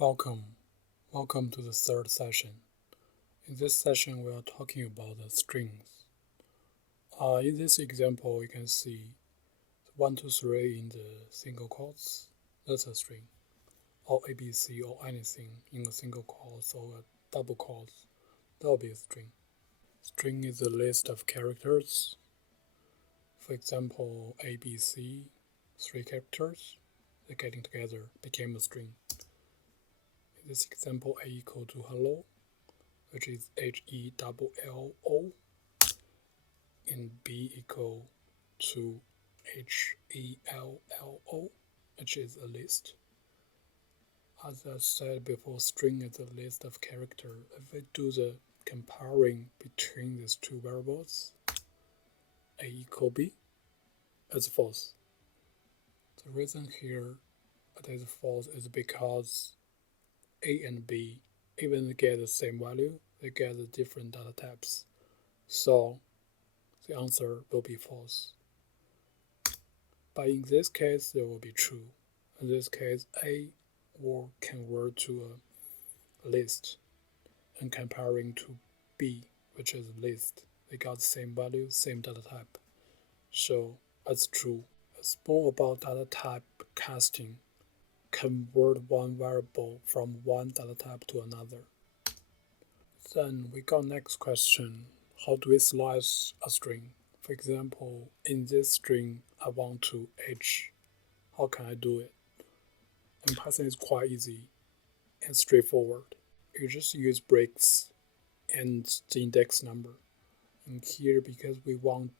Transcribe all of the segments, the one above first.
Welcome. Welcome to the third session. In this session, we are talking about the strings. In this example, you can see 1, 2, 3 in the single quotes. That's a string. Or ABC or anything in a single quotes or a double quotes. That will be a string. String is a list of characters. For example, ABC, 3 characters, they getting together became a string. In this example, A equal to hello, which is HELLO, and B equal to HELLO, which is a list. As I said before, string is a list of characters. If we do the comparing between these two variables, A equal B, it's false. The reason here it is false is because A and B, even they get the same value, they get the different data types. So the answer will be false. But in this case, it will be true. In this case, A will convert to a list, and comparing to B, which is a list, they got the same value, same data type. So it's true. It's more about data type casting. Convert one variable from one data type to another. Then we got next question. How do we slice a string? For example, in this string, I want to H. How can I do it? In Python, it's quite easy and straightforward. You just use breaks and the index number. And here, because we want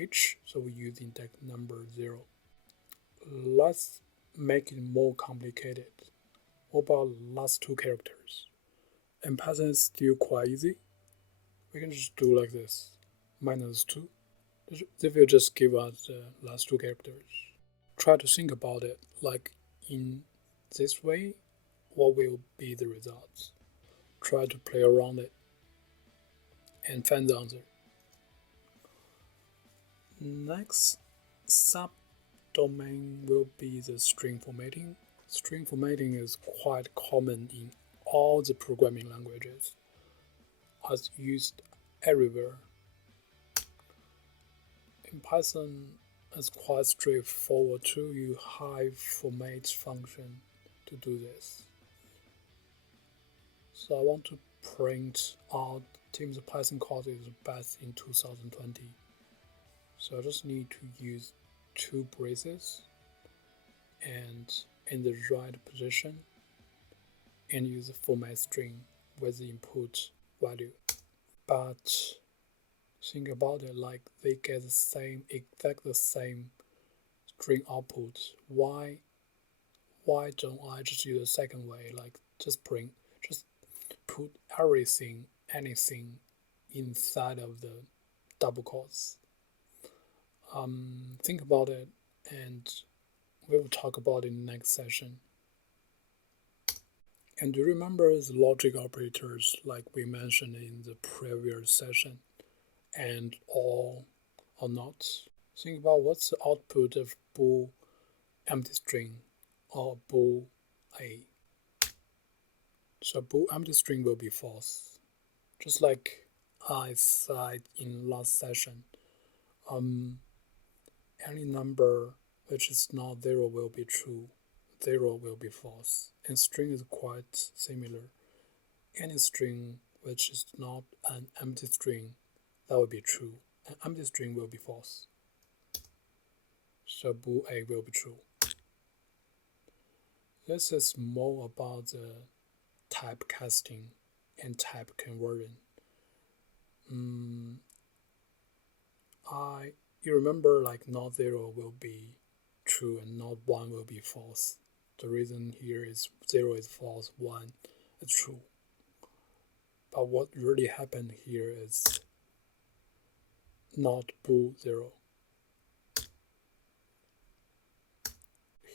H, so we use index number 0. Let's make it more complicated. What about last two characters? In Python, it's still quite easy. We can just do like this, -2. This will just give us the last two characters. Try to think about it, like in this way, what will be the results? Try to play around it and find the answer. Next subdomain will be the string formatting. String formatting is quite common in all the programming languages, as used everywhere. In Python, it's quite straightforward too. You have format function to do this. So I want to print out Teams Python code is best in 2020. So I just need to use two braces and in the right position and use the format string with the input value. But think about it, like they get the same, exact same string output. Why don't I just use the second way, like just put anything inside of the double quotes? Think about it, and we will talk about it in the next session. And do you remember the logic operators like we mentioned in the previous session, and or not? Think about what's the output of bool empty string or bool A. So bool empty string will be false. Just like I said in last session, any number which is not 0 will be true, 0 will be false. And string is quite similar. Any string which is not an empty string, that will be true. An empty string will be false. So bool A will be true. This is more about the type casting and type conversion. You remember like not 0 will be true and not 1 will be false. The reason here is 0 is false, 1 is true. But what really happened here is not bool 0.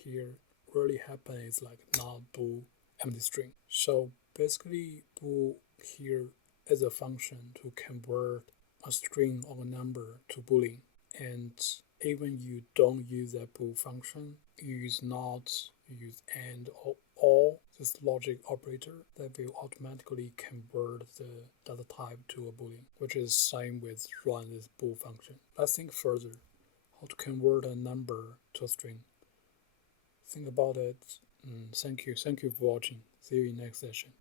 Here really happened is like not bool empty string. So basically bool here is a function to convert a string or a number to boolean. And even you don't use that bool function, you use not, you use and or this logic operator that will automatically convert the data type to a boolean, which is same with run this bool function. Let's think further, how to convert a number to a string. Think about it. Thank you for watching. See you in next session.